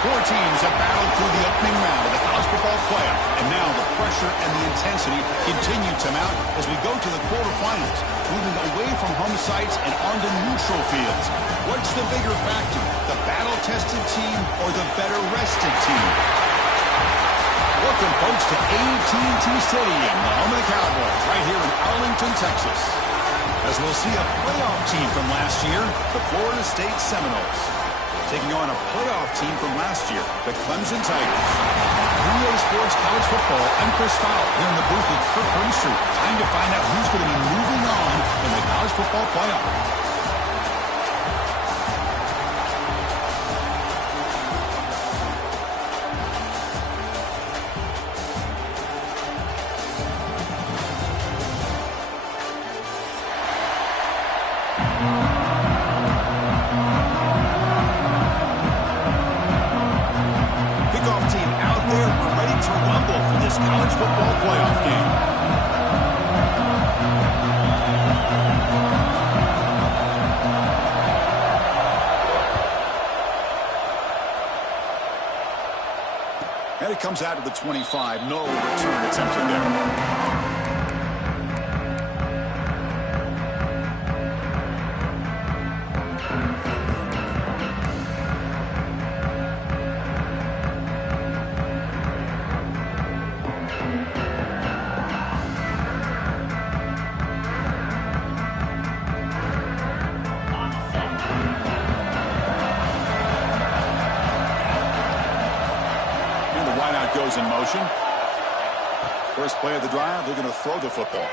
Four teams have battled through the opening round of the college football playoff, and now the pressure and the intensity continue to mount as we go to the quarterfinals, moving away from home sites and onto neutral fields. What's the bigger factor, the battle-tested team or the better-rested team? Welcome, folks, to AT&T Stadium, the home of the Cowboys, right here in Arlington, Texas. As we'll see a playoff team from last year, the Florida State Seminoles, taking on a playoff team from last year, the Clemson Tigers. EA Sports College Football, I'm Chris Fowler here in the booth with Kirk Herbstreit. Time to find out who's going to be moving on in the college football playoff. And it comes out of the 25. No return attempted there. Goes in motion. First play of the drive, they're going to throw the football.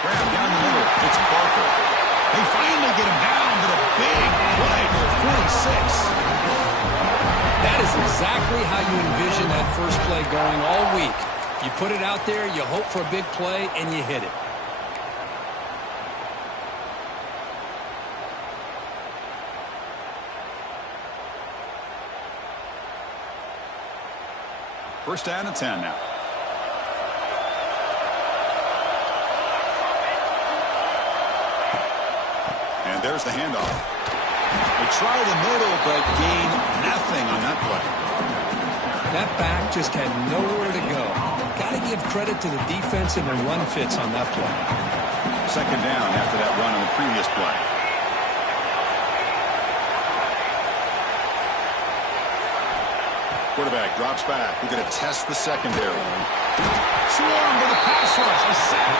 Grab down the middle. It's Parker. They finally get him down to the big play for 46. That is exactly how you envision that first play going all week. You put it out there, you hope for a big play, and you hit it. First down and 10 now. And there's the handoff. They try the middle, but gain nothing on that play. That back just had nowhere to go. Got to give credit to the defense and the run fits on that play. Second down after that run on the previous play. Quarterback drops back. We're going to test the secondary. Swarm to the pass rush. A sack.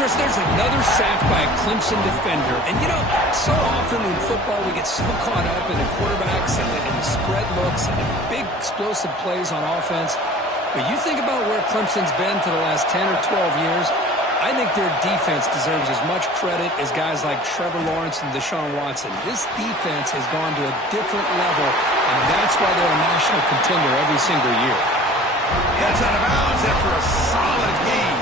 Chris, there's another sack by a Clemson defender. And, you know, so often in football we get so caught up in the quarterbacks and the spread looks and the big explosive plays on offense. But you think about where Clemson's been for the last 10 or 12 years, I think their defense deserves as much credit as guys like Trevor Lawrence and Deshaun Watson. This defense has gone to a different level, and that's why they're a national contender every single year. Gets out of bounds after a solid game.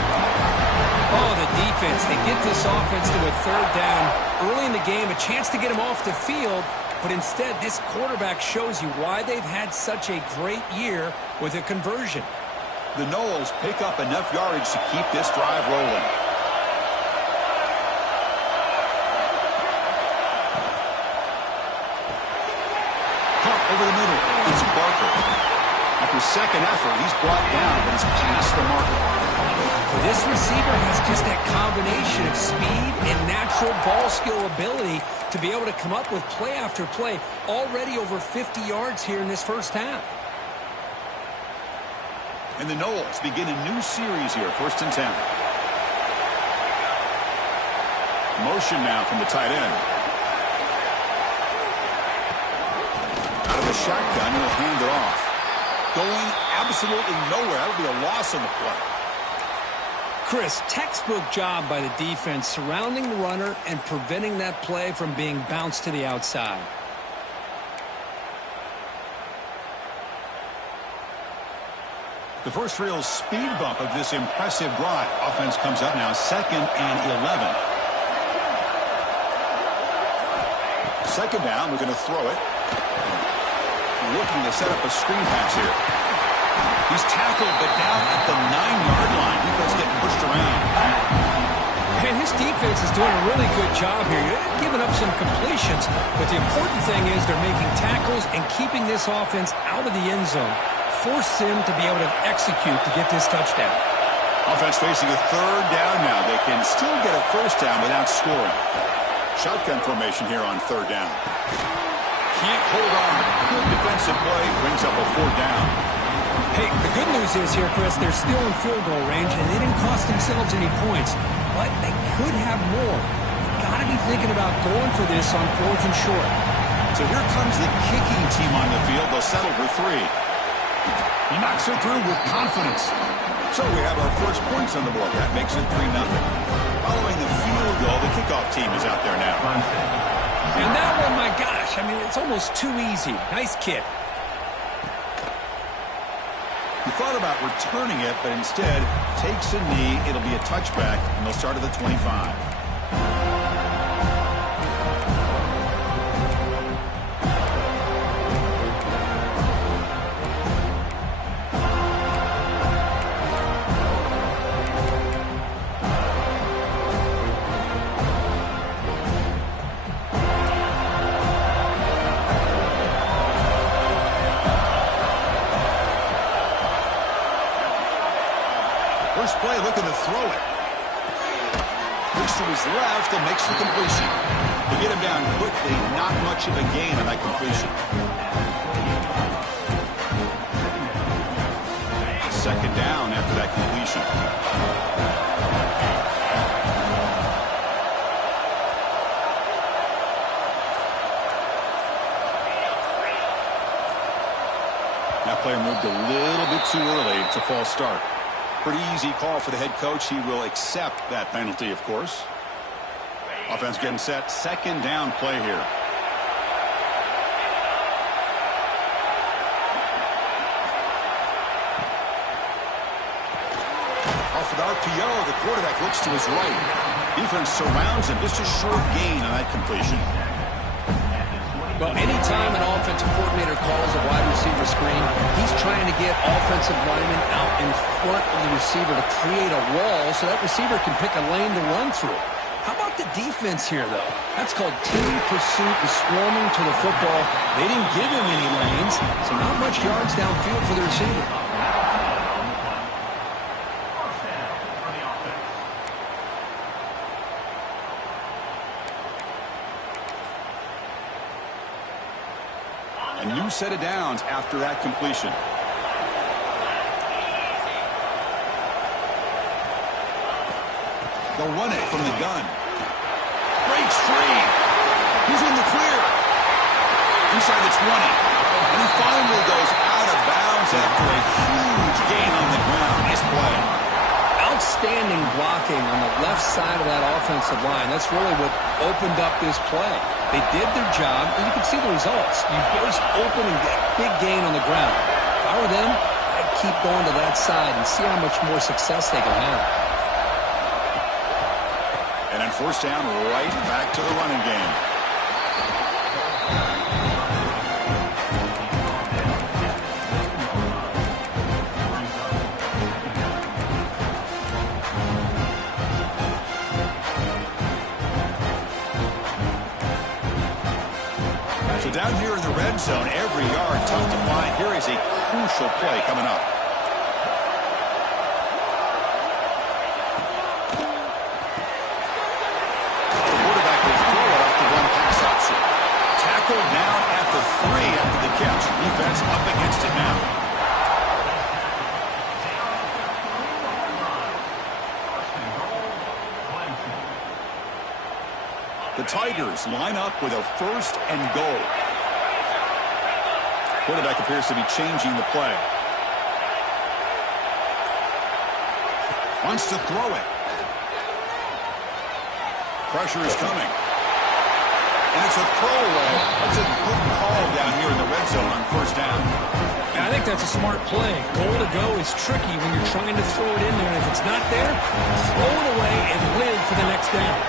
Oh, the defense. They get this offense to a third down early in the game, a chance to get them off the field, but instead this quarterback shows you why they've had such a great year with a conversion. The Noles pick up enough yardage to keep this drive rolling. Pump over the middle. It's Barker. After second effort, he's brought down, but he's past the marker. This receiver has just that combination of speed and natural ball skill ability to be able to come up with play after play. Already over 50 yards here in this first half. And the Noles begin a new series here, 1st and 10. Motion now from the tight end. Out of the shotgun, he'll hand it off. Going absolutely nowhere. That would be a loss on the play. Chris, textbook job by the defense surrounding the runner and preventing that play from being bounced to the outside. The first real speed bump of this impressive drive. Offense comes up now, 2nd and 11. Second down, we're going to throw it. Looking to set up a screen pass here. He's tackled, but down at the 9-yard line. He does get pushed around. And his defense is doing a really good job here. They're giving up some completions, but the important thing is they're making tackles and keeping this offense out of the end zone. Force him to be able to execute to get this touchdown. Offense facing a third down now. They can still get a first down without scoring. Shotgun formation here on third down. Can't hold on. Good defensive play. Brings up a fourth down. Hey, the good news is here, Chris, they're still in field goal range, and they didn't cost themselves any points. But they could have more. Got to be thinking about going for this on fourth and short. So here comes the kicking team on the field. They'll settle for 3. He knocks it through with confidence. So we have our first points on the board. That makes it 3-0. Following the field goal, the kickoff team is out there now. And that one, my gosh, I mean, it's almost too easy. Nice kick. He thought about returning it, but instead takes a knee. It'll be a touchback, and they'll start at the 25. First play, looking to throw it. Looks to his left and makes the completion. To get him down quickly, not much of a gain on that completion. Second down after that completion. That player moved a little bit too early. It's a false start. Pretty easy call for the head coach. He will accept that penalty, of course. Offense getting set. Second down play here. Off with RPO, the quarterback looks to his right. Defense surrounds him. Just a short gain on that completion. Well, anytime an offensive coordinator calls a wide receiver screen, he's trying to get offensive linemen out in front of the receiver to create a wall so that receiver can pick a lane to run through. How about the defense here, though? That's called team pursuit and swarming to the football. They didn't give him any lanes, so not much yards downfield for the receiver. A new set of downs after that completion. They'll run it from the gun. Breaks free. He's in the clear. Inside the 20. And he finally goes out of bounds after a huge gain on the ground. Nice play. Outstanding blocking on the left side of that offensive line. That's really what opened up this play. They did their job, and you can see the results. You burst open and get a big gain on the ground. If I were them, I'd keep going to that side and see how much more success they can have. And on first down, right back to the running game. So down here in the red zone, every yard tough to find. Here is a crucial play coming up. The quarterback will throw it off the run pass option. Tackled down at the 3 after the catch. Defense up against it now. The Tigers line up with a first and goal. Quarterback appears to be changing the play. Wants to throw it. Pressure is coming. And it's a throwaway. That's a good call down here in the red zone on first down. And I think that's a smart play. Goal to go is tricky when you're trying to throw it in there. And if it's not there, throw it away and live for the next down.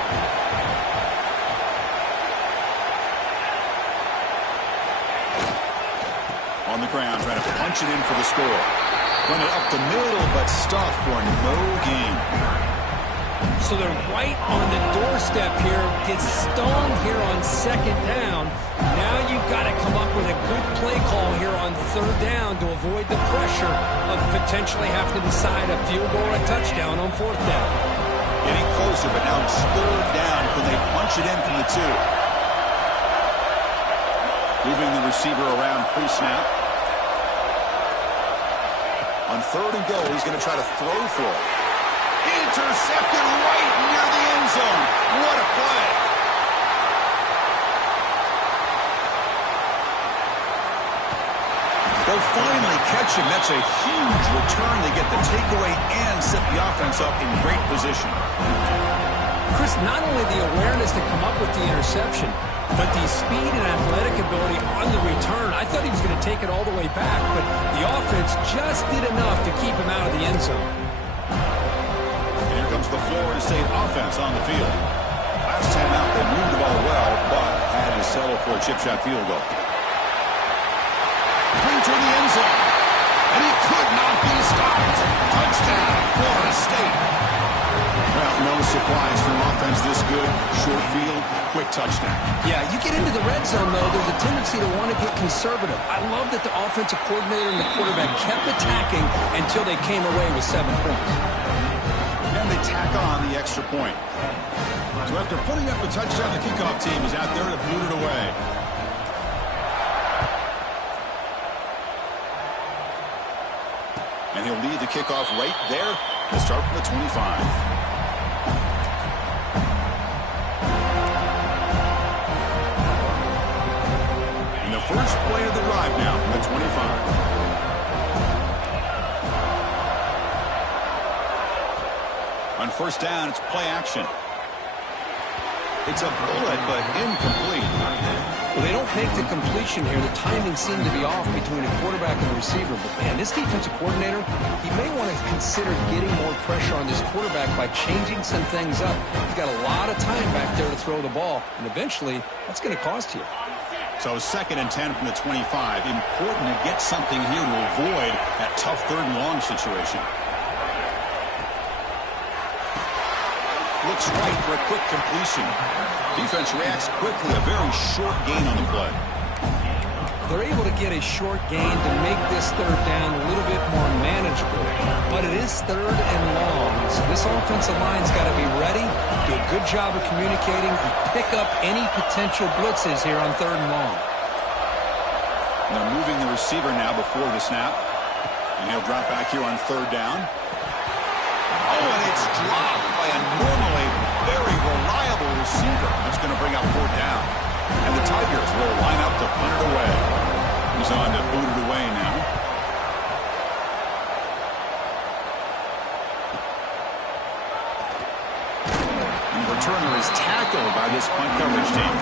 On the ground, trying to punch it in for the score. Run it up the middle, but stuffed for no gain. So they're right on the doorstep here. Gets stoned here on second down. Now you've got to come up with a good play call here on third down to avoid the pressure of potentially having to decide a field goal or a touchdown on fourth down. Getting closer, but now it's third down. Can they punch it in from the 2? Moving the receiver around pre-snap. On third and goal, he's going to try to throw for it. Intercepted right near the end zone. What a play. They'll finally catch him. That's a huge return. They get the takeaway and set the offense up in great position. Chris, not only the awareness to come up with the interception, but the speed and athletic ability on the return. I thought he was going to take it all the way back, but the offense just did enough to keep him out of the end zone. And here comes the Florida State offense on the field. Last time out, they moved the ball well, but had to settle for a chip shot field goal. Clean to the end zone. And he could not be stopped. Touchdown, Florida State. Well, no surprise for an offense this good. Short field, quick touchdown. Yeah, you get into the red zone, though, there's a tendency to want to get conservative. I love that the offensive coordinator and the quarterback kept attacking until they came away with 7 points. And they tack on the extra point. So after putting up the touchdown, the kickoff team is out there to boot it away. And he'll lead the kickoff right there. He'll start from the 25. First play of the drive now from the 25. On first down, it's play action. It's a bullet, but incomplete. Well, they don't make the completion here. The timing seemed to be off between a quarterback and a receiver. But, man, this defensive coordinator, he may want to consider getting more pressure on this quarterback by changing some things up. He's got a lot of time back there to throw the ball, and eventually that's going to cost you. So 2nd and 10 from the 25. Important to get something here to avoid that tough third and long situation. Looks right for a quick completion. Defense reacts quickly. A very short gain on the play. They're able to get a short gain to make this third down a little bit more manageable. But it is third and long. So this offensive line's got to be ready, do a good job of communicating, and pick up any potential blitzes here on third and long. And they're moving the receiver now before the snap. And he'll drop back here on third down. Oh, and it's dropped by a normally very reliable receiver. That's going to bring up fourth down. And the Tigers will line up to punt it away. He's on to boot it away now. And the returner is tackled by this punt coverage team.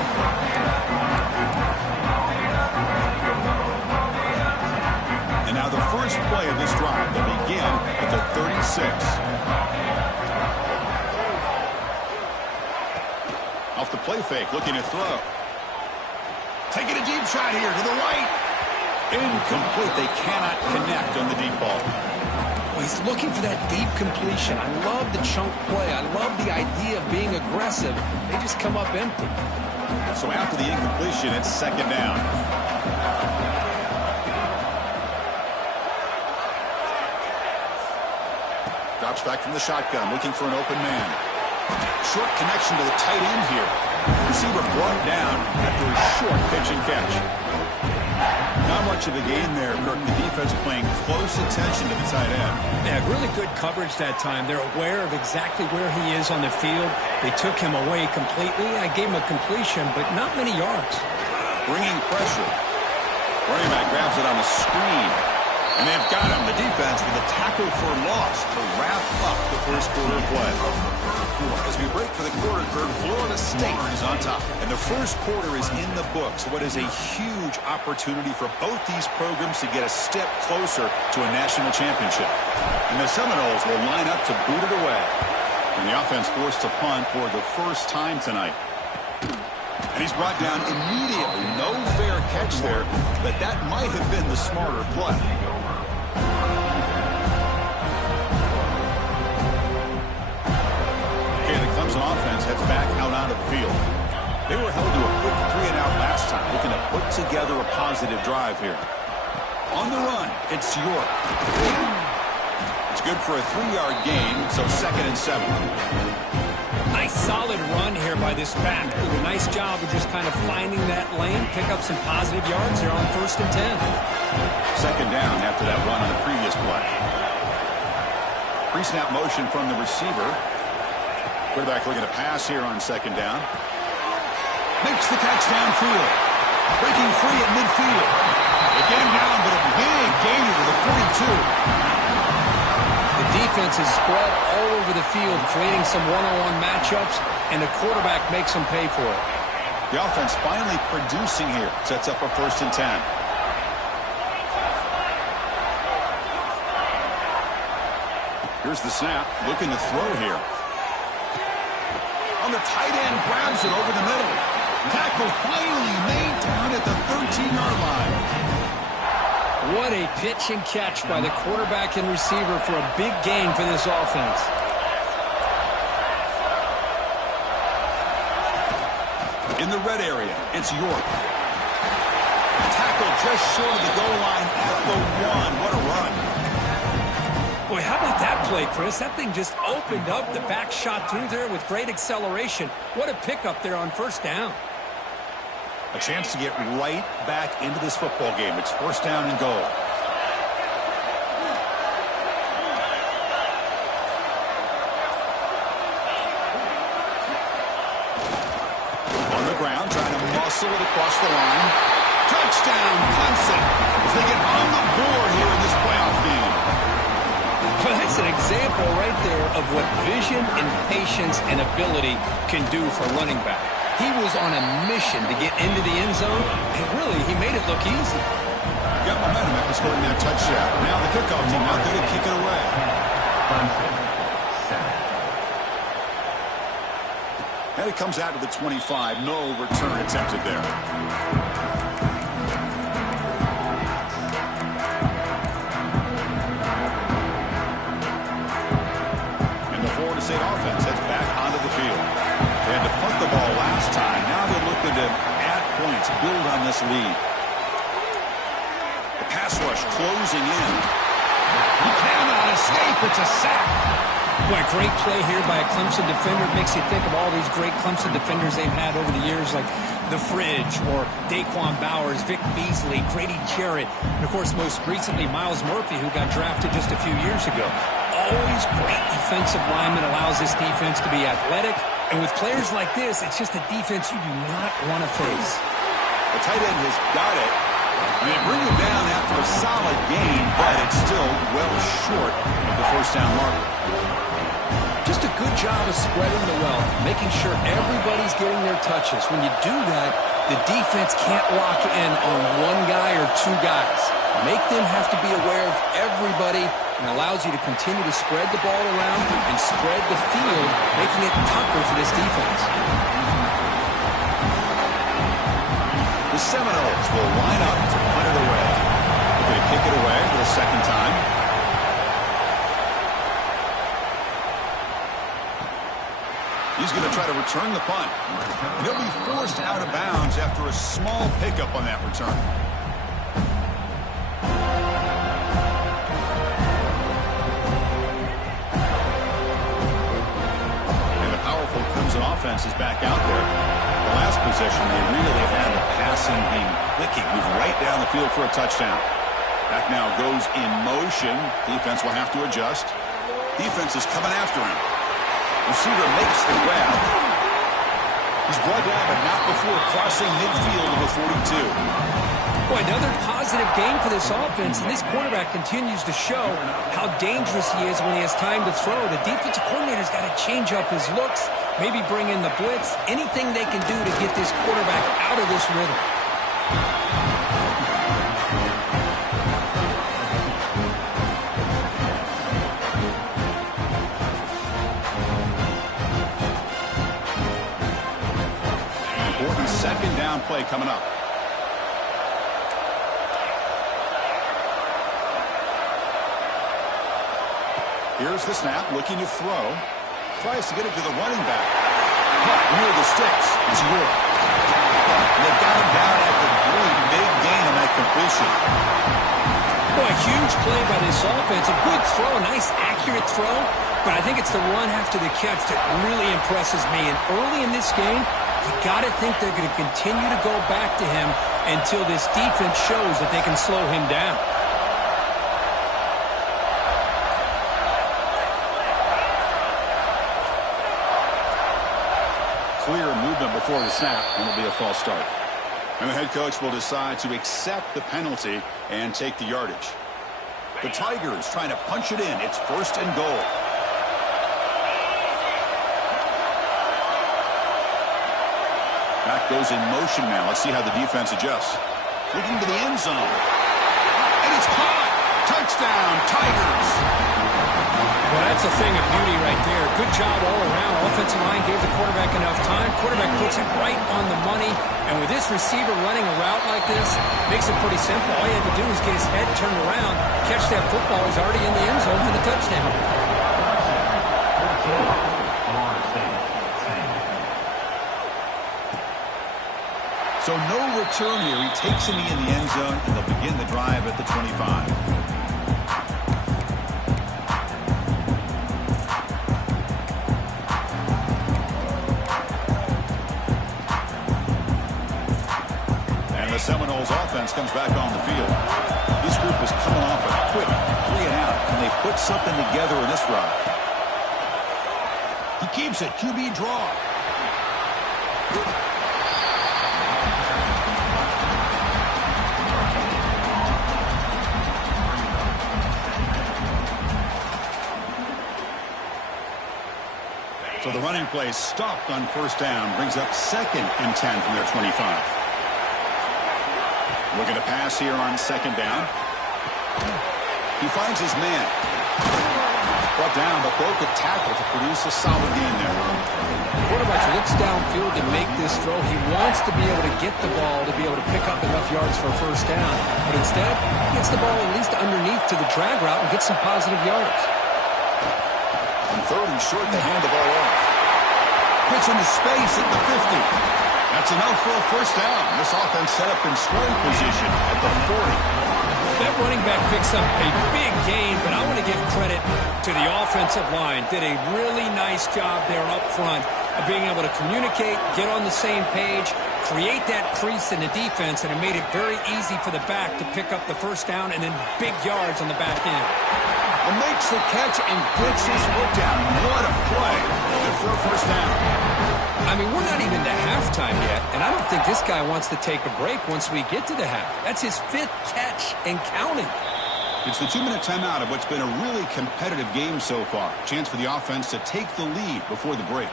And now the first play of this drive will begin at the 36. Off the play fake, looking to throw. Taking a deep shot here to the right. Incomplete. They cannot connect on the deep ball. Well, he's looking for that deep completion. I love the chunk play. I love the idea of being aggressive. They just come up empty. So after the incompletion, it's second down. Drops back from the shotgun, looking for an open man. Short connection to the tight end here. Receiver brought down after a short pitch and catch. Not much of a gain there, Kirk. The defense paying close attention to the tight end. Yeah, really good coverage that time. They're aware of exactly where he is on the field. They took him away completely. I gave him a completion, but not many yards. Bringing pressure. Running back grabs it on the screen. And they've got him, the defense, with a tackle for loss to wrap up the first quarter play. As we break for the quarter, Florida State is on top. And the first quarter is in the books. What is a huge opportunity for both these programs to get a step closer to a national championship. And the Seminoles will line up to boot it away. And the offense forced to punt for the first time tonight. And he's brought down immediately. No fair catch there, but that might have been the smarter play. Clemson offense heads back out onto the field. They were held to a quick 3-and-out last time, looking to put together a positive drive here. On the run, it's York. It's good for a 3-yard gain, so 2nd and 7. Nice solid run here by this back. Did a nice job of just kind of finding that lane, pick up some positive yards here on 1st and 10. 2nd down after that run on the previous play. Pre-snap motion from the receiver. Quarterback looking to pass here on 2nd down. Makes the catch downfield. Breaking free at midfield. Again down, but a big gain to the 42. The defense is spread all over the field, creating some one-on-one matchups, and the quarterback makes them pay for it. The offense finally producing here. Sets up a 1st and 10. Here's the snap. Looking to throw here. On the tight end, grabs it over the middle. Tackle finally made down at the 13-yard line. What a pitch and catch by the quarterback and receiver for a big gain for this offense. In the red area, it's York. Tackle just short of the goal line at the 1. What a run. Boy, how about that play, Chris? That thing just opened up. The back shot through there with great acceleration. What a pickup there on 1st down. A chance to get right back into this football game. It's 1st down and goal. On the ground, trying to muscle it across the line. Touchdown, Clemson, as they get on the board here in this playoff game. Well, that's an example right there of what vision and patience and ability can do for running back. He was on a mission to get into the end zone, and really, he made it look easy. Got momentum after scoring that touchdown. Now the kickoff team out there to kick it away. And it comes out to the 25. No return attempted there. And the Florida State offense heads back onto the field. They had to punt the ball last time. Now they're looking to add points, build on this lead. The pass rush closing in. He cannot escape. It's a sack. Boy, great play here by a Clemson defender. It makes you think of all these great Clemson defenders they've had over the years, like The Fridge or Daquan Bowers, Vic Beasley, Grady Jarrett, and, of course, most recently, Miles Murphy, who got drafted just a few years ago. Always great defensive lineman, allows this defense to be athletic. And with players like this, it's just a defense you do not want to face. The tight end has got it. And they bring him down after a solid gain, but it's still well short of the 1st down marker. Just a good job of spreading the wealth, making sure everybody's getting their touches. When you do that, the defense can't lock in on one guy or two guys. Make them have to be aware of everybody, and allows you to continue to spread the ball around and spread the field, making it tougher for this defense. The Seminoles will line up to punt it away. They're going to kick it away for the 2nd time. He's going to try to return the punt. And he'll be forced out of bounds after a small pickup on that return. Clemson offense is back out there. The last possession, they really had the passing game clicking. Moved right down the field for a touchdown. Back now goes in motion. Defense will have to adjust. Defense is coming after him. Receiver makes the grab. He's brought down, but not before crossing midfield of the 42. Boy, another positive game for this offense, and this quarterback continues to show how dangerous he is when he has time to throw. The defensive coordinator's got to change up his looks, maybe bring in the blitz, anything they can do to get this quarterback out of this rhythm. Important 2nd down play coming up. Here's the snap, looking to throw. Tries to get it to the running back. Caught near the sticks. It's York. And they got him down at the 3. Big gain on that completion. Boy, a huge play by this offense. A good throw, a nice accurate throw. But I think it's the run after the catch that really impresses me. And early in this game, you got to think they're going to continue to go back to him until this defense shows that they can slow him down. Clear movement before the snap, and it'll be a false start. And the head coach will decide to accept the penalty and take the yardage. The Tigers trying to punch it in. It's 1st and goal. Back goes in motion now. Let's see how the defense adjusts. Looking to the end zone. And it's caught. Touchdown, Tigers. Well, that's a thing of beauty right there. Good job all around. Offensive line gave the quarterback enough time. Quarterback puts it right on the money. And with this receiver running a route like this, makes it pretty simple. All you have to do is get his head turned around, catch that football. He's already in the end zone for the touchdown. So no return here. He takes him in the end zone, and they'll begin the drive at the 25. Seminoles offense comes back on the field. This group is coming off a quick 3-and-out, and they put something together in this drive. He keeps it. QB draw. So the running play stopped on 1st down, brings up 2nd and 10 from their 25. Looking to pass here on 2nd down. He finds his man. Brought down, but broke a tackle to produce a solid gain there. The quarterback looks downfield to make this throw. He wants to be able to get the ball to be able to pick up enough yards for a 1st down. But instead, he gets the ball at least underneath to the drag route and gets some positive yards. On 3rd and short, they hand the ball off. Gets into space at the 50. That's enough for a 1st down. This offense set up in scoring position at the 40. That running back picks up a big gain, but I want to give credit to the offensive line. Did a really nice job there up front of being able to communicate, get on the same page, create that crease in the defense, and it made it very easy for the back to pick up the 1st down and then big yards on the back end. And makes the catch and gets his foot down. What a play. Good for a 1st down. I mean, we're not even to halftime yet, and I don't think this guy wants to take a break once we get to the half. That's his 5th catch and counting. It's the 2-minute timeout of what's been a really competitive game so far. Chance for the offense to take the lead before the break.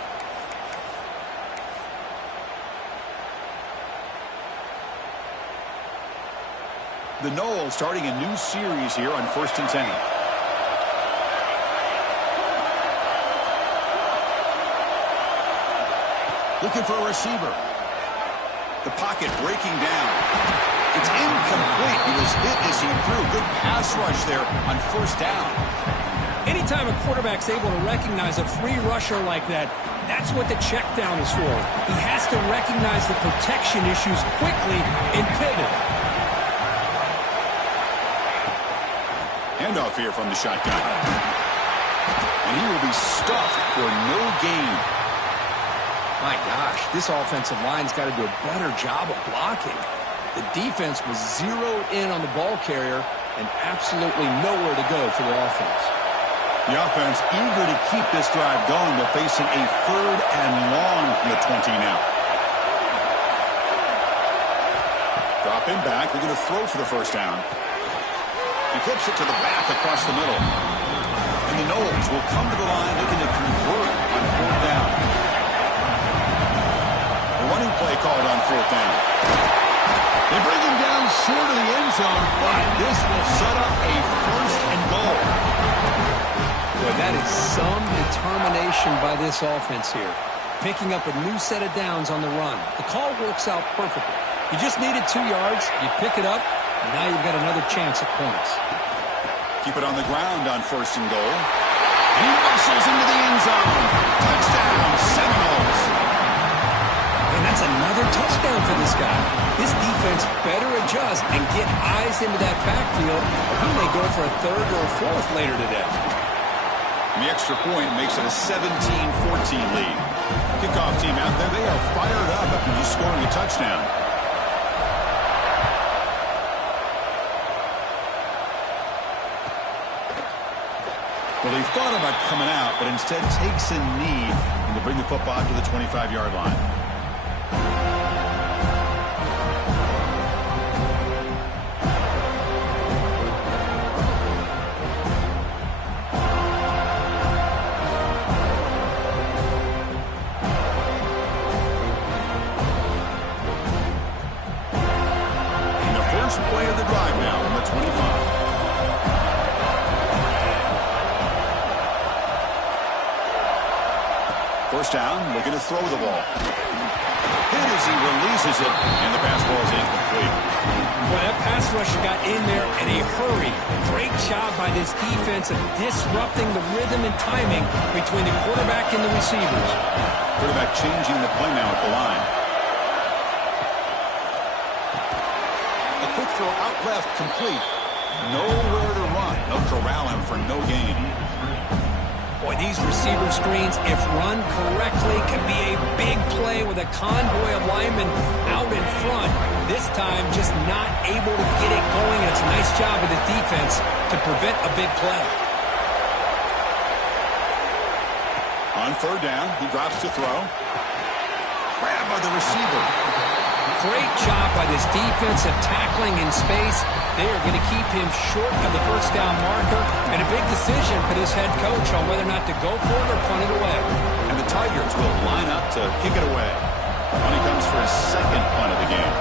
The Noles starting a new series here on 1st and 10. Looking for a receiver. The pocket breaking down. It's incomplete. He was hit as he threw. Good pass rush there on 1st down. Anytime a quarterback's able to recognize a free rusher like that, that's what the check down is for. He has to recognize the protection issues quickly and pivot. Handoff here from the shotgun. And he will be stuffed for no gain. My gosh, this offensive line's got to do a better job of blocking. The defense was zeroed in on the ball carrier and absolutely nowhere to go for the offense. The offense eager to keep this drive going, but facing a 3rd and long from the 20 now. Dropping back, they're going to throw for the 1st down. He flips it to the back across the middle. And the Noles will come to the line looking to convert on 4th down. Running play called on 4th down. They bring him down short of the end zone, but this will set up a 1st and goal. Boy, that is some determination by this offense here. Picking up a new set of downs on the run. The call works out perfectly. You just needed 2 yards, you pick it up, and now you've got another chance at points. Keep it on the ground on 1st and goal. And he muscles into the end zone. Touchdown, Seminoles. That's another touchdown for this guy. This defense better adjust and get eyes into that backfield, or he may go for a third or a fourth later today. And the extra point makes it a 17-14 lead. Kickoff team out there, they are fired up after just scoring a touchdown. Well, he thought about coming out, but instead takes a knee to bring the football to the 25-yard line. And the first play of the drive now from the 25. First down, looking to throw the ball. Hit as he releases it, and the pass ball is incomplete. Well, that pass rusher got in there in a hurry. Great job by this defense of disrupting the rhythm and timing between the quarterback and the receivers. Quarterback changing the play now at the line. A quick throw out left, complete. Nowhere to run. They'll corral him for no gain. Boy, these receiver screens, if run correctly, can be a big play with a convoy of linemen out in front. This time, just not able to get it going. And it's a nice job of the defense to prevent a big play. On third down, he drops to throw. Grabbed by the receiver. Great job by this defensive tackling in space. They are going to keep him short of the first down marker, and a big decision for this head coach on whether or not to go for it or punt it away. And the Tigers will line up to kick it away. When he comes for his second punt of the game.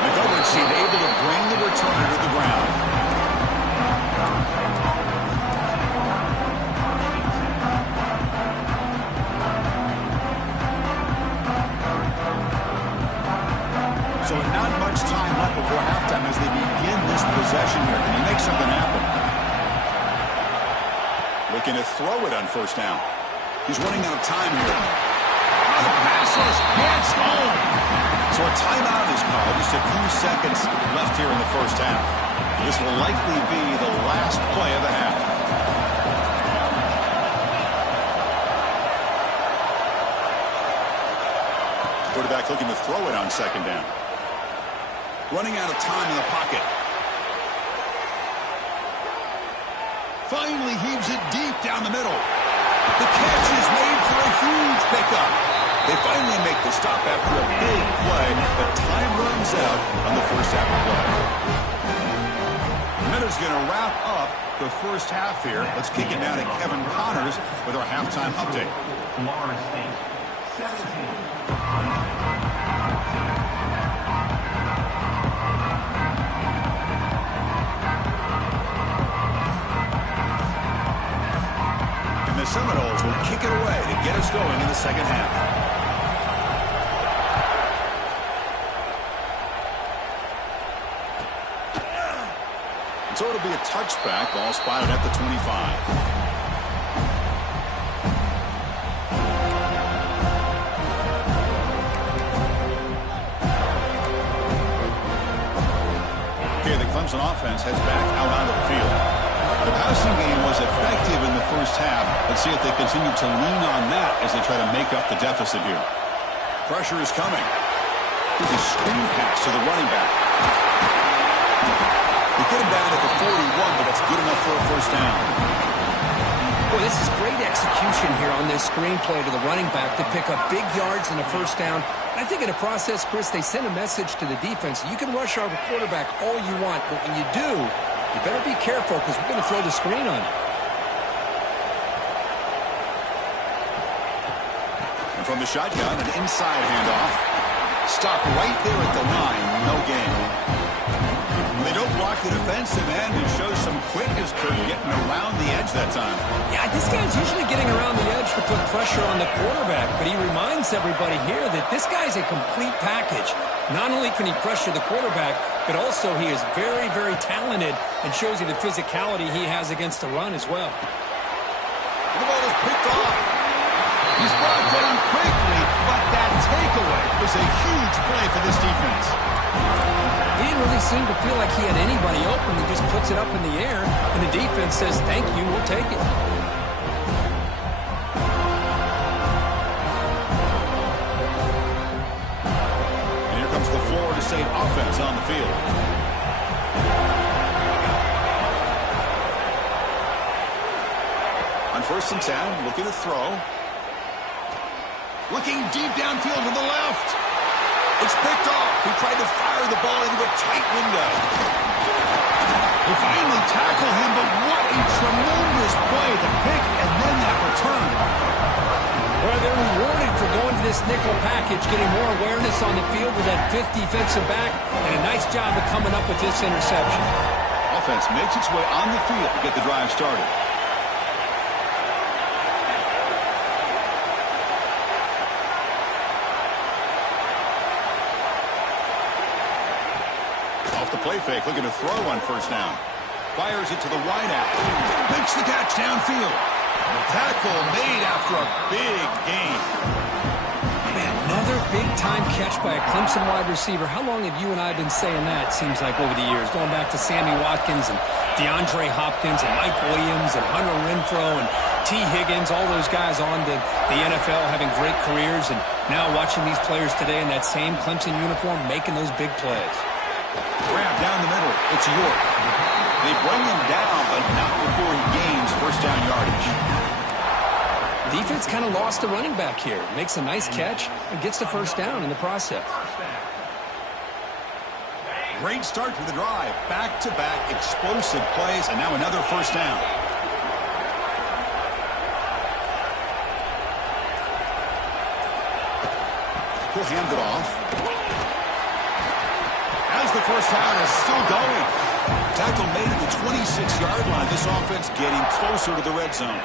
The coverage team able to bring the returner to the ground. So not much time left before halftime as they begin this possession here. Can he make something happen? Looking to throw it on first down. He's running out of time here. Oh, the pass is gets home. So a timeout is called. Just a few seconds left here in the first half. This will likely be the last play of the half. Quarterback looking to throw it on second down. Running out of time in the pocket. Finally heaves it deep down the middle. The catch is made for a huge pickup. They finally make the stop after a big play, but time runs out on the first half of play. And that is going to wrap up the first half here. Let's kick it down to Kevin Connors with our halftime update. Florida State, 17. The Seminoles will kick it away to get us going in the second half. And so it'll be a touchback. Ball spotted at the 25. Okay, the Clemson offense heads back out onto the field. The passing game was effective in the first half. Let's see if they continue to lean on that as they try to make up the deficit here. Pressure is coming. Here's a screen pass to the running back. They get him down at the 41, but that's good enough for a first down. Boy, this is great execution here on this screenplay to the running back to pick up big yards in the first down. I think in the process, Chris, they send a message to the defense. You can rush our quarterback all you want, but when you do, you better be careful because we're going to throw the screen on you. And from the shotgun, an inside handoff. Stop right there at the line. No gain. They don't block the defensive end and show some quickness, Kurt, getting around the edge that time. Yeah, this guy's usually getting around the edge to put pressure on the quarterback, but he reminds everybody here that this guy's a complete package. Not only can he pressure the quarterback, but also he is very, very talented and shows you the physicality he has against the run as well. The ball is picked off. He's brought down quickly, but that takeaway was a huge play for this defense. He didn't really seem to feel like he had anybody open. He just puts it up in the air, and the defense says, thank you, we'll take it. And here comes the Florida State offense on the field. On 1st and 10, looking to throw. Looking deep downfield to the left. It's picked off. He tried to fire the ball into a tight window. They finally tackle him, but what a tremendous play. The pick and then that return. Well, they're rewarded for going to this nickel package, getting more awareness on the field with that 5th defensive back, and a nice job of coming up with this interception. Offense makes its way on the field to get the drive started. The play fake, looking to throw on 1st down. Fires it to the wideout. Makes the catch downfield. Tackle made after a big gain. Man, another big-time catch by a Clemson wide receiver. How long have you and I been saying that, seems like, over the years? Going back to Sammy Watkins and DeAndre Hopkins and Mike Williams and Hunter Renfrow and T. Higgins, all those guys on the NFL having great careers. And now watching these players today in that same Clemson uniform making those big plays. Grab down the middle. It's York. They bring him down, but not before he gains 1st down yardage. Defense kind of lost a running back here. Makes a nice catch and gets the 1st down in the process. Great start to the drive. Back-to-back explosive plays, and now another 1st down. He'll hand it off. As the 1st down is still going. Tackle made at the 26-yard line. This offense getting closer to the red zone.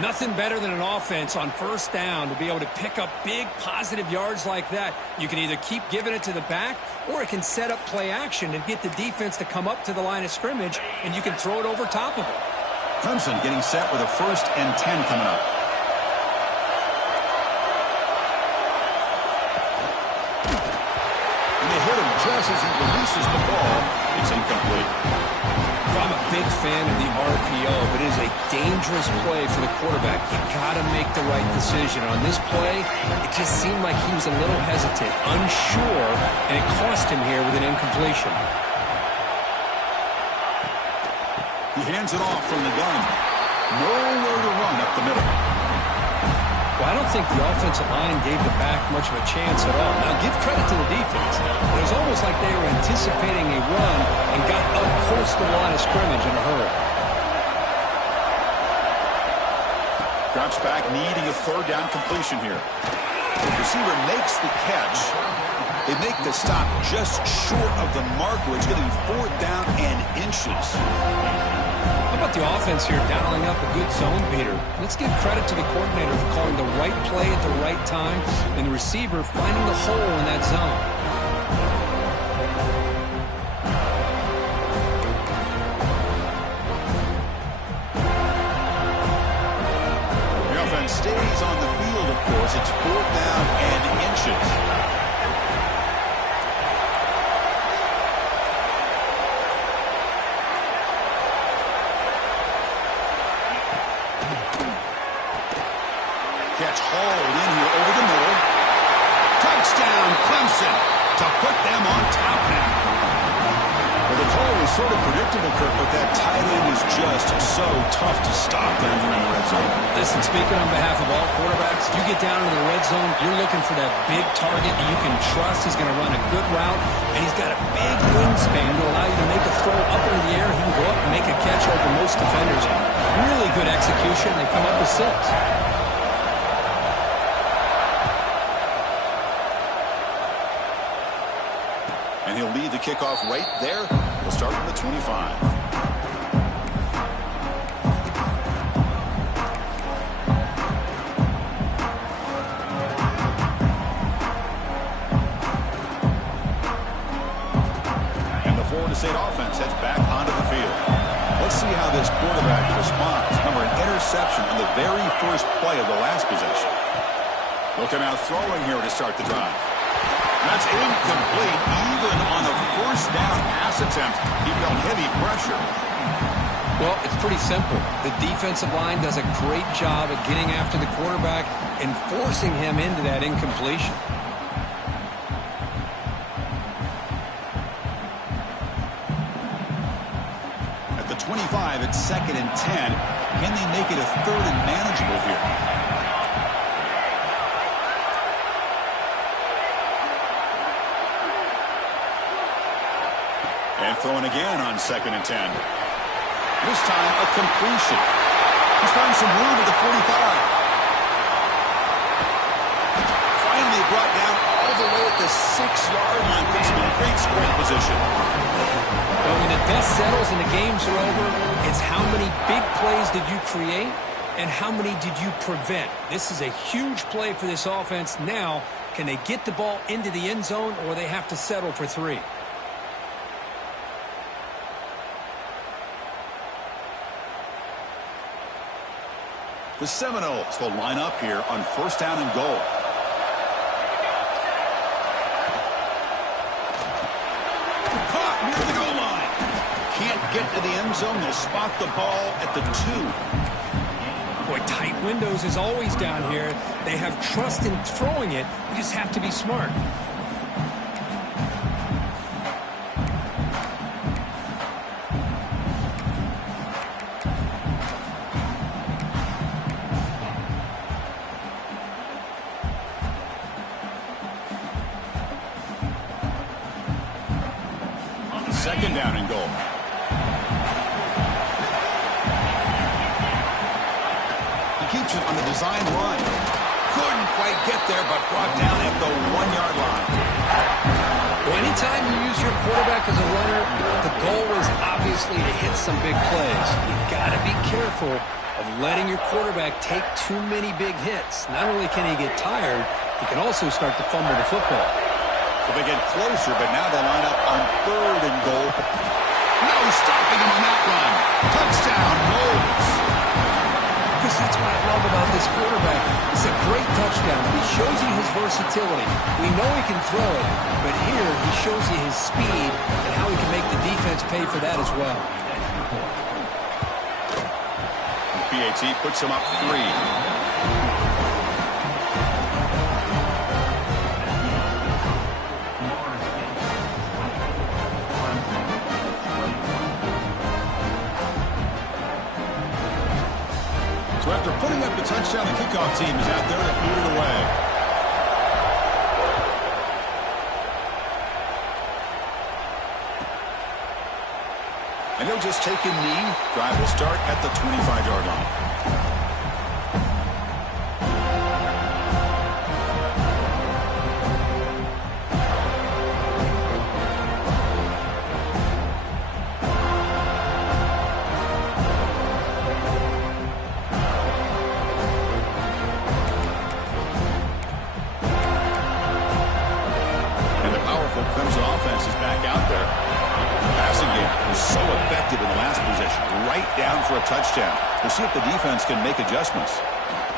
Nothing better than an offense on 1st down to be able to pick up big positive yards like that. You can either keep giving it to the back, or it can set up play action and get the defense to come up to the line of scrimmage, and you can throw it over top of it. Clemson getting set with a 1st and 10 coming up. Hit him just as he releases the ball. It's incomplete. I'm a big fan of the RPO, but it is a dangerous play for the quarterback. You've got to make the right decision. On this play, it just seemed like he was a little hesitant, unsure, and it cost him here with an incompletion. He hands it off from the gun. Nowhere to run up the middle. Well, I don't think the offensive line gave the back much of a chance at all. Now, give credit to the defense. It was almost like they were anticipating a run and got up close to the line of scrimmage in a hurry. Drops back, needing a 3rd down completion here. The receiver makes the catch. They make the stop just short of the mark, where it's going to be 4th down and inches. How about the offense here dialing up a good zone beater? Let's give credit to the coordinator for calling the right play at the right time and the receiver finding the hole in that zone. The offense stays on the field, of course. It's 4th down and inches. Catch hauled in here over the middle. Touchdown, Clemson, to put them on top now. Well, the call was sort of predictable, Kirk, but that tight end is just so tough to stop down here in the red zone. Listen, speaking on behalf of all quarterbacks, you get down into the red zone, you're looking for that big target that you can trust. He's going to run a good route, and he's got a big wingspan to allow you to make a throw up into the air. He can go up and make a catch over most defenders. Really good execution. They come up with 6. And he'll lead the kickoff right there. We'll start from the 25. State offense heads back onto the field. Let's see how this quarterback responds. Remember, an interception on the very first play of the last possession. He'll come out throwing here to start the drive. That's incomplete. Even on the first down pass attempt, he felt heavy pressure. Well, it's pretty simple. The defensive line does a great job of getting after the quarterback and forcing him into that incompletion. At the 25, it's 2nd and 10. Can they make it a 3rd and manageable here? And throwing again on 2nd and 10. This time, a completion. He's finding some room at the 45. Finally brought down all the way at the 6-yard line. Puts him in great scoring position. But when the dust settles and the games are over, it's how many big plays did you create and how many did you prevent? This is a huge play for this offense. Now, can they get the ball into the end zone or they have to settle for 3? The Seminoles will line up here on 1st down and goal. Caught near the goal line. Can't get to the end zone. They'll spot the ball at the 2. Boy, tight windows is always down here. They have trust in throwing it. You just have to be smart. Second down and goal. He keeps it on the design run. Couldn't quite get there, but brought down at the 1-yard line. Well, anytime you use your quarterback as a runner, the goal is obviously to hit some big plays. You've got to be careful of letting your quarterback take too many big hits. Not only can he get tired, he can also start to fumble the football. So they get closer, but now they line up on 3rd and goal. No stopping him on that run. Touchdown, Knowles. Because that's what I love about this quarterback. It's a great touchdown. He shows you his versatility. We know he can throw it, but here he shows you his speed and how he can make the defense pay for that as well. PAT puts him up 3. So after putting up the touchdown, the kickoff team is out there to boot it away. And he'll just take a knee. Drive will start at the 25-yard line. Clemson offense is back out there. The passing game was so effective in the last possession, right down for a touchdown. We'll see if the defense can make adjustments.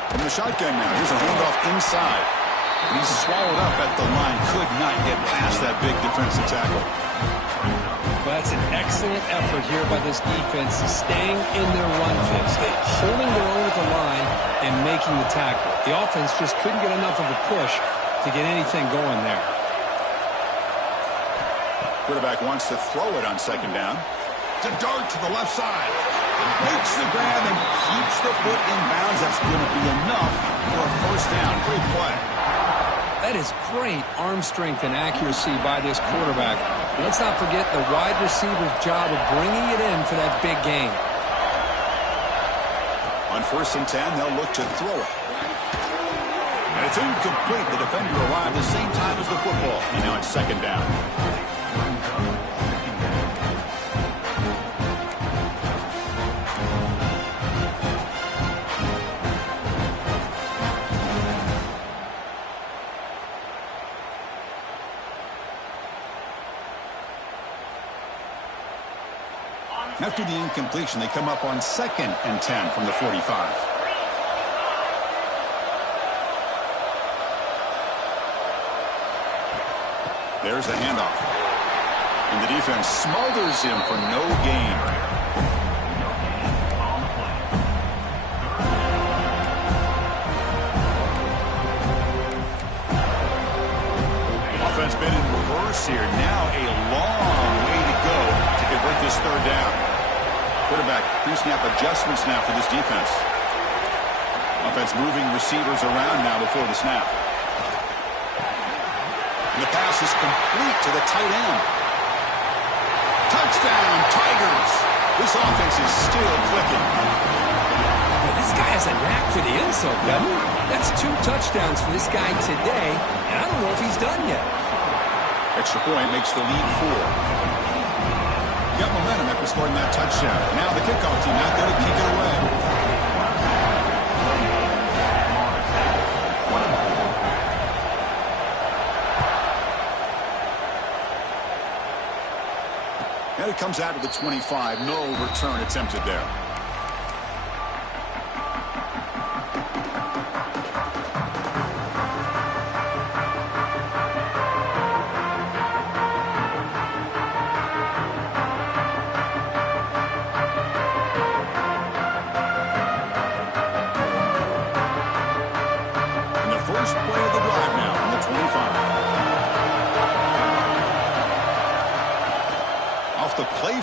From the shotgun now, here's a handoff inside. And he's swallowed up at the line, could not get past that big defensive tackle. Well, that's an excellent effort here by this defense, staying in their run fix, holding their own at the line and making the tackle. The offense just couldn't get enough of a push to get anything going there. Quarterback wants to throw it on 2nd down. It's a dart to the left side. Makes the grab and keeps the foot in bounds. That's going to be enough for a 1st down. Great play. That is great arm strength and accuracy by this quarterback. Let's not forget the wide receiver's job of bringing it in for that big game. On 1st and 10, they'll look to throw it. And it's incomplete. The defender arrived the same time as the football. And now it's 2nd down. After the incompletion, they come up on 2nd and 10 from the 45. There's the handoff. And the defense smothers him for no gain. Offense been in reverse here. Now a long way to go to convert this 3rd down. Quarterback pre-snap adjustments now for this defense. Offense moving receivers around now before the snap. And the pass is complete to the tight end. Touchdown, Tigers! This offense is still clicking. Well, this guy has a knack for the end zone, doesn't he? That's 2 touchdowns for this guy today, and I don't know if he's done yet. Extra point makes the lead 4. Got momentum after scoring that touchdown. Now the kickoff team out there to kick it away. And it comes out to the 25. No return attempted there.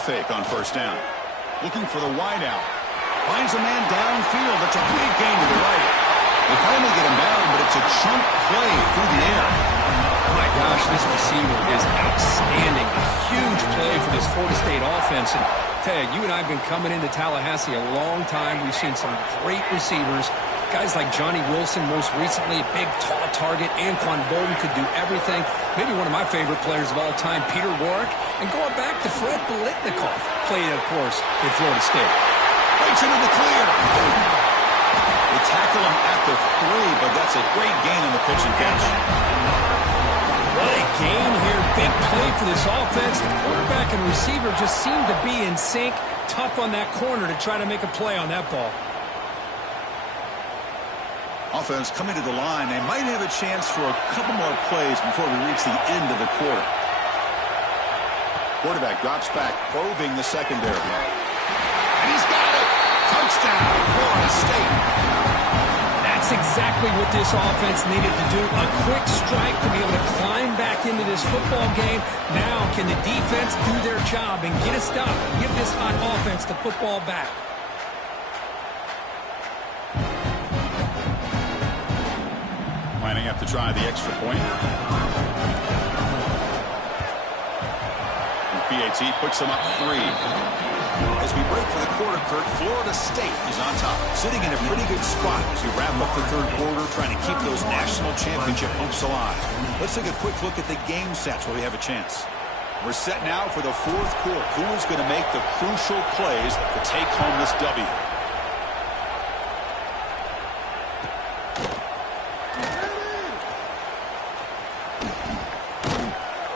Fake on 1st down. Looking for the wide out. Finds a man downfield. That's a big gain to the right. They finally get him down, but it's a chunk play through the air. Oh my gosh, this receiver is outstanding. A huge play for this Florida State offense. And Ted, you and I have been coming into Tallahassee a long time. We've seen some great receivers. Guys like Johnny Wilson, most recently, a big, tall target. Anquan Bolden could do everything. Maybe one of my favorite players of all time, Peter Warrick. And going back to Fred Biletnikoff, played, of course, in Florida State. Breaks into the clear. They tackle him at the 3, but that's a great gain on the pitch and catch. What a gain here. Big play for this offense. The quarterback and receiver just seem to be in sync. Tough on that corner to try to make a play on that ball. Offense coming to the line. They might have a chance for a couple more plays before we reach the end of the quarter. Quarterback drops back, probing the secondary. And he's got it! Touchdown, Florida State. That's exactly what this offense needed to do. A quick strike to be able to climb back into this football game. Now, can the defense do their job and get a stop? Give this hot offense the football back. Lining up to try the extra point. PAT puts them up 3. As we break for the quarter, Kurt, Florida State is on top, sitting in a pretty good spot as we wrap up the 3rd quarter, trying to keep those national championship hopes alive. Let's take a quick look at the game sets where we have a chance. We're set now for the 4th quarter. Who is going to make the crucial plays to take home this W?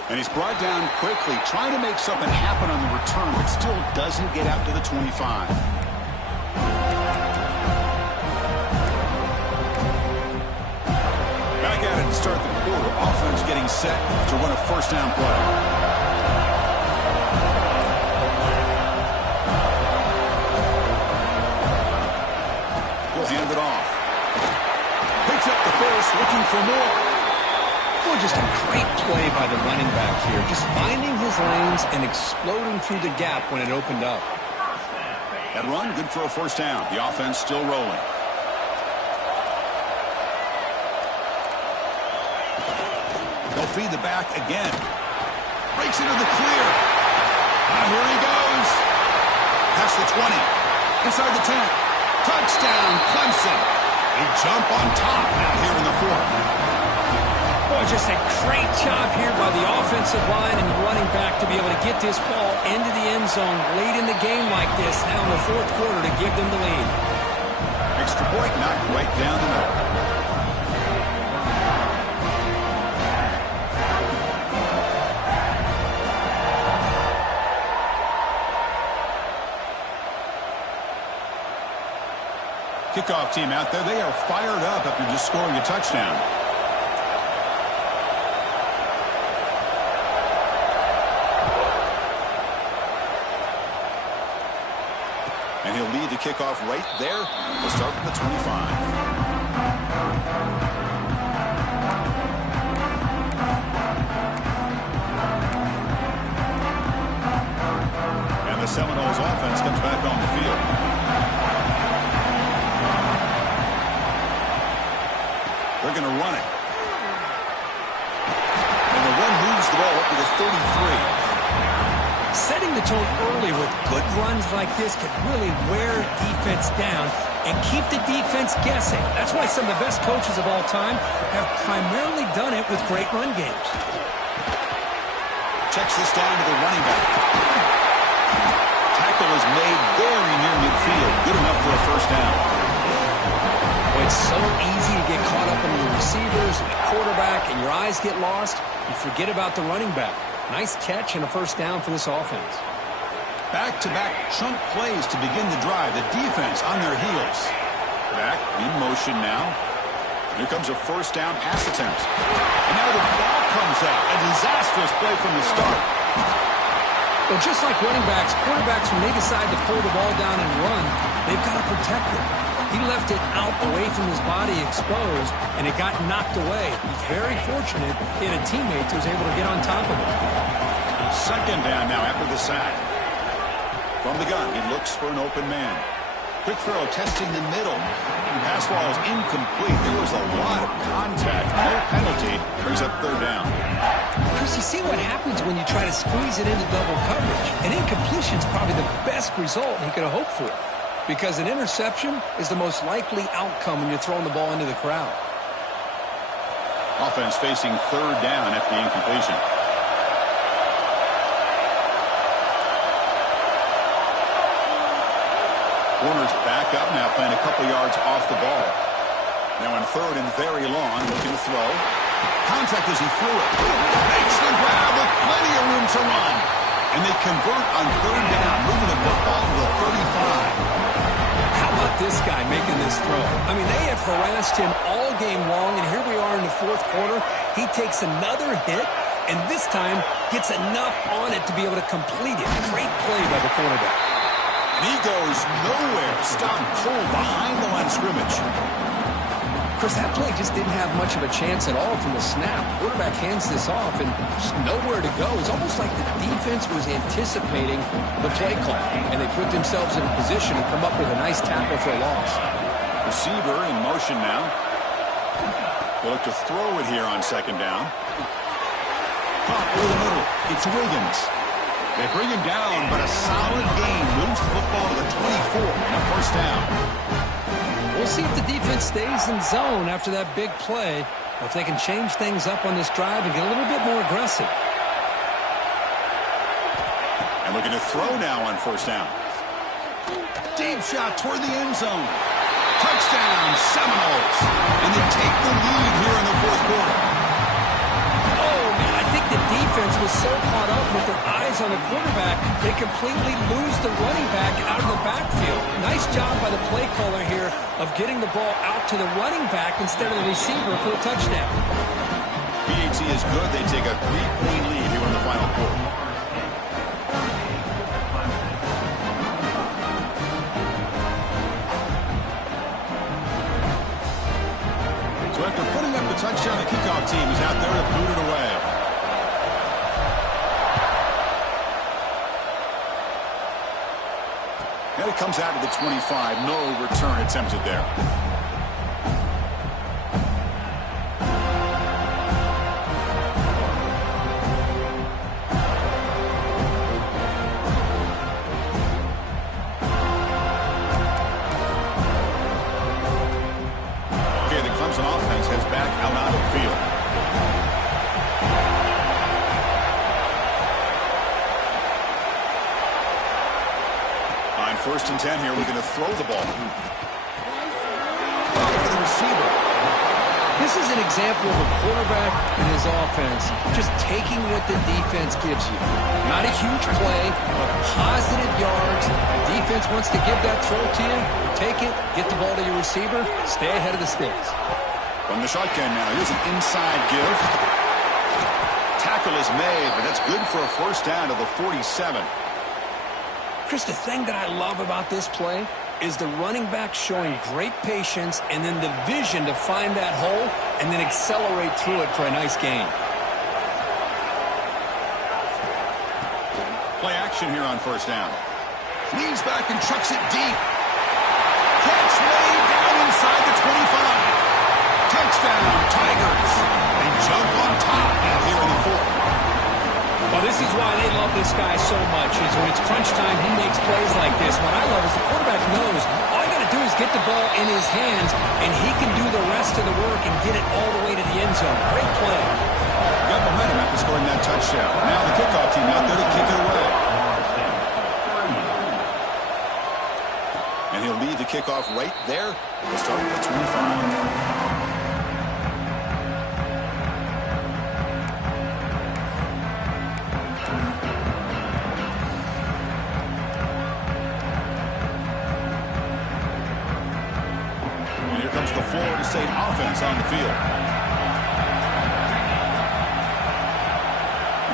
And he's brought down quickly, trying to make something happen on the return, but still doesn't get out to the 25. Back at it to start the quarter. Offense getting set to run a 1st down play. He'll hand it off. Picks up the 1st, looking for more. Well, just a great play by the running back here. Just finding his lanes and exploding through the gap when it opened up. That run, good for a 1st down. The offense still rolling. They'll feed the back again. Breaks into the clear. Here he goes. Past the 20. Inside the 10. Touchdown, Clemson. They jump on top now here in the 4th. Boy, just a great job here by the offensive line and the running back to be able to get this ball into the end zone late in the game like this, now in the fourth quarter, to give them the lead. Extra point knocked right down the middle. Kickoff team out there, they are fired up after just scoring a touchdown. And he'll lead the kickoff right there. We'll start from the 25. And the Seminoles offense comes back on the field. They're going to run it. And the run moves the ball up to the 33. Setting the tone early with good runs like this can really wear defense down and keep the defense guessing. That's why some of the best coaches of all time have primarily done it with great run games. Checks this down to the running back. Tackle is made very near midfield. Good enough for a first down. Well, it's so easy to get caught up in the receivers and the quarterback, and your eyes get lost. You forget about the running back. Nice catch and a first down for this offense. Back-to-back chunk plays to begin the drive. The defense on their heels. Back in motion now. Here comes a first down pass attempt. And now the ball comes out. A disastrous play from the start. Well, just like running backs, quarterbacks, when they decide to pull the ball down and run, they've got to protect it. He left it out away from his body exposed, and it got knocked away. He's very fortunate he had a teammate who was able to get on top of it. Second down now after the sack. From the gun, he looks for an open man. Quick throw, testing the middle. Pass ball is incomplete. There was a lot of contact. No penalty. Brings up third down. Chris, you see what happens when you try to squeeze it into double coverage. An incompletion is probably the best result he could have hoped for, because an interception is the most likely outcome when you're throwing the ball into the crowd. Offense facing third down after the incompletion. Warner's back up now, playing a couple yards off the ball. Now in third and very long, looking to throw. Contact as he threw it. Makes the grab with plenty of room to run. And they convert on third down, moving the football to the 35. How about this guy making this throw? I mean, they have harassed him all game long, and here we are in the fourth quarter. He takes another hit, and this time gets enough on it to be able to complete it. Great play by the quarterback. And he goes nowhere. Stop cold behind the line of scrimmage. Chris, that play just didn't have much of a chance at all from the snap. Quarterback hands this off and just nowhere to go. It's almost like the defense was anticipating the play call, and they put themselves in a position to come up with a nice tackle for a loss. Receiver in motion now. They'll look to throw it here on second down. Pop over the middle. It's Wiggins. They bring him down, but a solid gain moves the football to the 24 and a first down. We'll see if the defense stays in zone after that big play, or if they can change things up on this drive and get a little bit more aggressive. And looking to throw now on first down. Deep shot toward the end zone. Touchdown, Seminoles. And they take the lead here in the fourth quarter. Oh, man, I think the defense was so caught up with their eyes on the quarterback, they completely lose the running back out of the backfield. Nice job by the play caller here of getting the ball out to the running back instead of the receiver for a touchdown. PAT is good. They take a 3-point lead here in the final quarter. So after putting up the touchdown, the kickoff team is out there to boot it away. And it comes out to the 25. No return attempted there. Okay, the Clemson offense heads back out onto the field. 1st and 10 here, looking to throw the ball. To the receiver. This is an example of a quarterback and his offense just taking what the defense gives you. Not a huge play, but positive yards. The defense wants to give that throw to you. You take it, get the ball to your receiver, stay ahead of the sticks. From the shotgun now, here's an inside give. Tackle is made, but that's good for a 1st down to the 47. Chris, the thing that I love about this play is the running back showing great patience and then the vision to find that hole and then accelerate through it for a nice gain. Play action here on 1st down. Leans back and chucks it deep. Catch made down inside the 25. Touchdown, Tigers. They jump on top now here in the 4th. Well, this is why they love this guy so much, is when it's crunch time, he makes plays like this. What I love is the quarterback knows all you got to do is get the ball in his hands, and he can do the rest of the work and get it all the way to the end zone. Great play. Got momentum after scoring that touchdown. Now the kickoff team out there to kick it away. And he'll lead the kickoff right there. We'll start with the 25. Florida State offense on the field.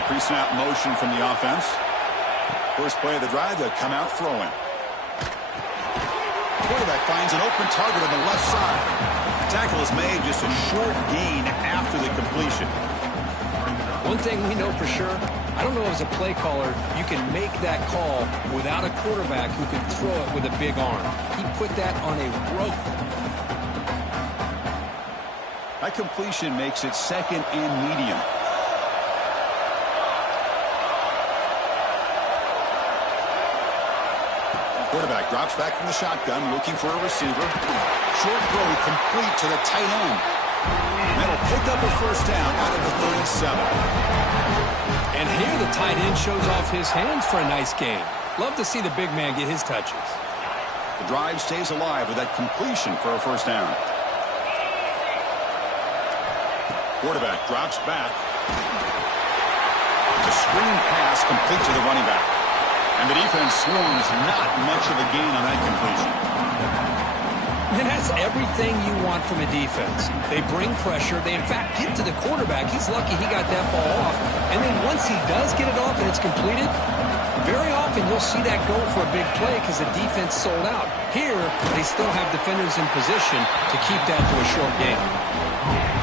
Pre-snap motion from the offense. First play of the drive, they'll come out throwing. Quarterback finds an open target on the left side. The tackle is made, just a short gain after the completion. One thing we know for sure, I don't know as a play caller, you can make that call without a quarterback who can throw it with a big arm. He put that on a rope. That completion makes it 2nd and medium. Quarterback drops back from the shotgun, looking for a receiver. Short throw complete to the tight end. That'll pick up a 1st down out of the 37. And here the tight end shows off his hands for a nice gain. Love to see the big man get his touches. The drive stays alive with that completion for a 1st down. Quarterback drops back. The screen pass complete to the running back. And the defense swarms, not much of a gain on that completion. And that's everything you want from a defense. They bring pressure. They, in fact, get to the quarterback. He's lucky he got that ball off. And then once he does get it off and it's completed, very often you'll see that go for a big play because the defense sold out. Here, they still have defenders in position to keep that to a short game.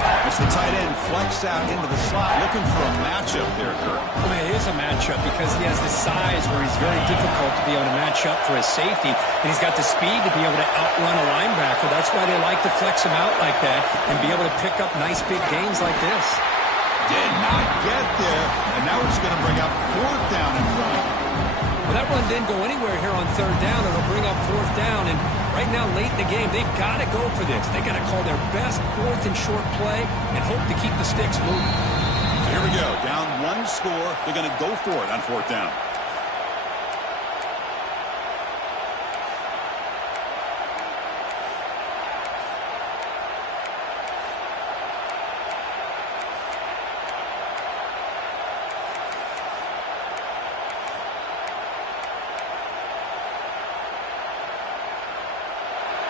As the tight end flexed out into the slot, looking for a matchup there, Kurt. Well, it is a matchup because he has the size where he's very difficult to be able to match up for his safety, and he's got the speed to be able to outrun a linebacker. That's why they like to flex him out like that and be able to pick up nice big gains like this. Did not get there, and now it's going to bring up 4th down and front. Well, that run didn't go anywhere here on 3rd down. It'll bring up 4th down, and right now, late in the game, they've got to go for this. They've got to call their best 4th and short play and hope to keep the sticks moving. So here we go. Down 1 score. They're going to go for it on 4th down.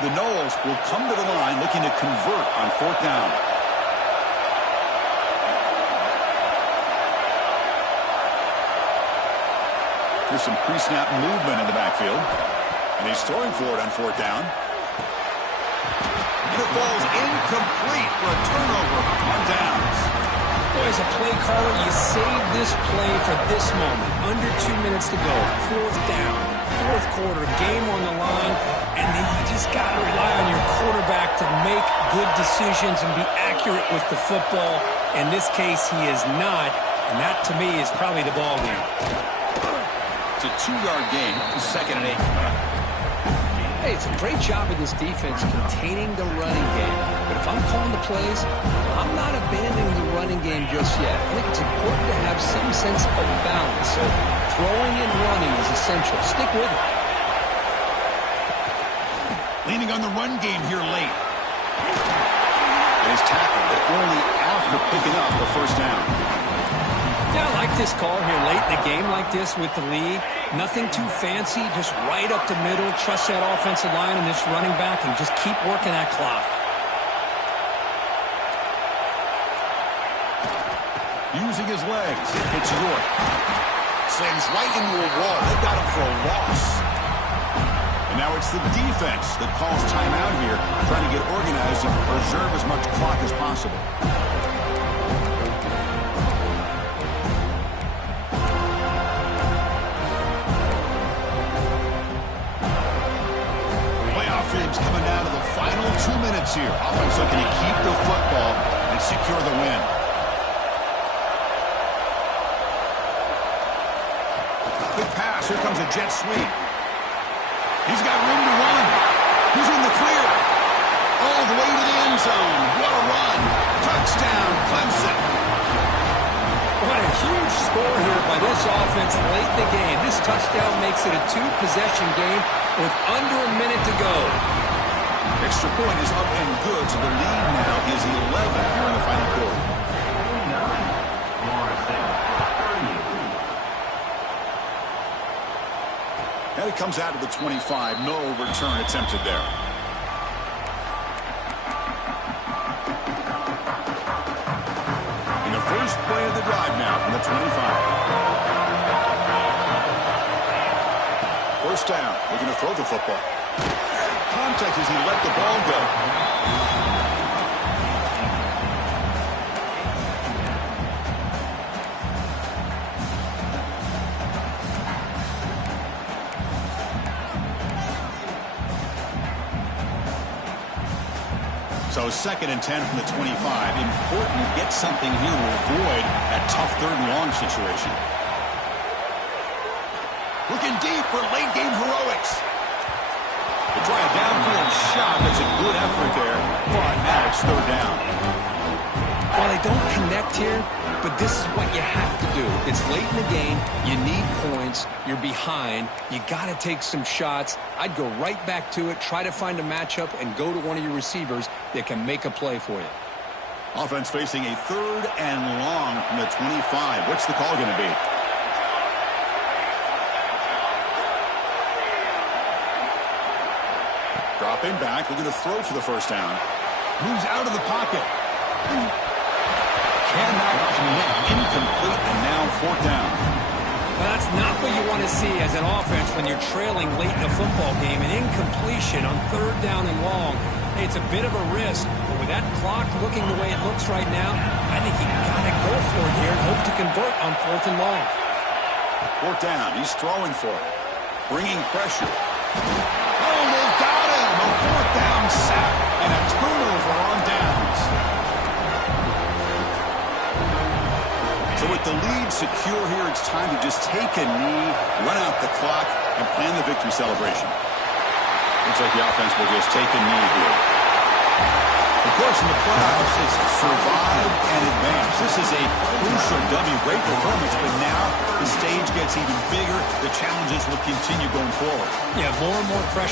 The Noles will come to the line looking to convert on 4th down. Here's some pre-snap movement in the backfield. And he's throwing for it on 4th down. And it falls incomplete for a turnover on downs. Boy, as a play caller, you save this play for this moment. Under 2 minutes to go. 4th down. 4th quarter. Game on the line. And then you just got to rely on your quarterback to make good decisions and be accurate with the football. In this case, he is not. And that, to me, is probably the ball game. It's a 2-yard gain. 2nd and 8. Hey, it's a great job of this defense containing the running game. But if I'm calling the plays, I'm not abandoning the running game just yet. I think it's important to have some sense of balance. So throwing and running is essential. Stick with it. Leaning on the run game here late. And he's tackled, but only after picking up the first down. Yeah, I like this call here late in the game like this with the lead. Nothing too fancy, just right up the middle. Trust that offensive line and this running back and just keep working that clock. Using his legs, it's York. Slams right into a wall. They got him for a loss. And now it's the defense that calls timeout here, trying to get organized and preserve as much clock as possible. Playoff games coming down to the final 2 minutes here. Offense looking to keep the football and secure the win. Good pass. Here comes a jet sweep. He's got room to run. He's in the clear. All the way to the end zone. What a run. Touchdown, Clemson. What a huge score here by this offense late in the game. This touchdown makes it a 2-possession game with under a minute to go. Extra point is up and good, so the lead now is 11 here in the final quarter. And it comes out of the 25. No return attempted there. In the first play of the drive now from the 25. First down. Looking to throw the football. Contact as he let the ball go. So 2nd and 10 from the 25. Important to get something here to avoid that tough 3rd and long situation. Looking deep for late game heroics. They try a downfield shot. That's a good effort there, but now it's 3rd down. Well, they don't connect here, but this is what you have to do. It's late in the game. You need points. You're behind. You got to take some shots. I'd go right back to it, try to find a matchup, and go to one of your receivers that can make a play for you. Offense facing a 3rd and long from the 25. What's the call going to be? Dropping back, looking to throw for the first down. Moves out of the pocket. Cannot connect. Incomplete, and now 4th down. Well, that's not what you want to see as an offense when you're trailing late in a football game. An incompletion on 3rd down and long. Hey, it's a bit of a risk, but with that clock looking the way it looks right now, I think you got to go for it here and hope to convert on 4th and long. 4th down. He's throwing for it. Bringing pressure. Oh, they've got him. A 4th down sack and a turnover on downs. So with the lead secure here, it's time to just take a knee, run out the clock, and plan the victory celebration. Looks like the offense will just take a knee here. Of course, in the playoffs, it's survive and advance. This is a crucial W. Great performance, but now the stage gets even bigger. The challenges will continue going forward. Yeah, more and more pressure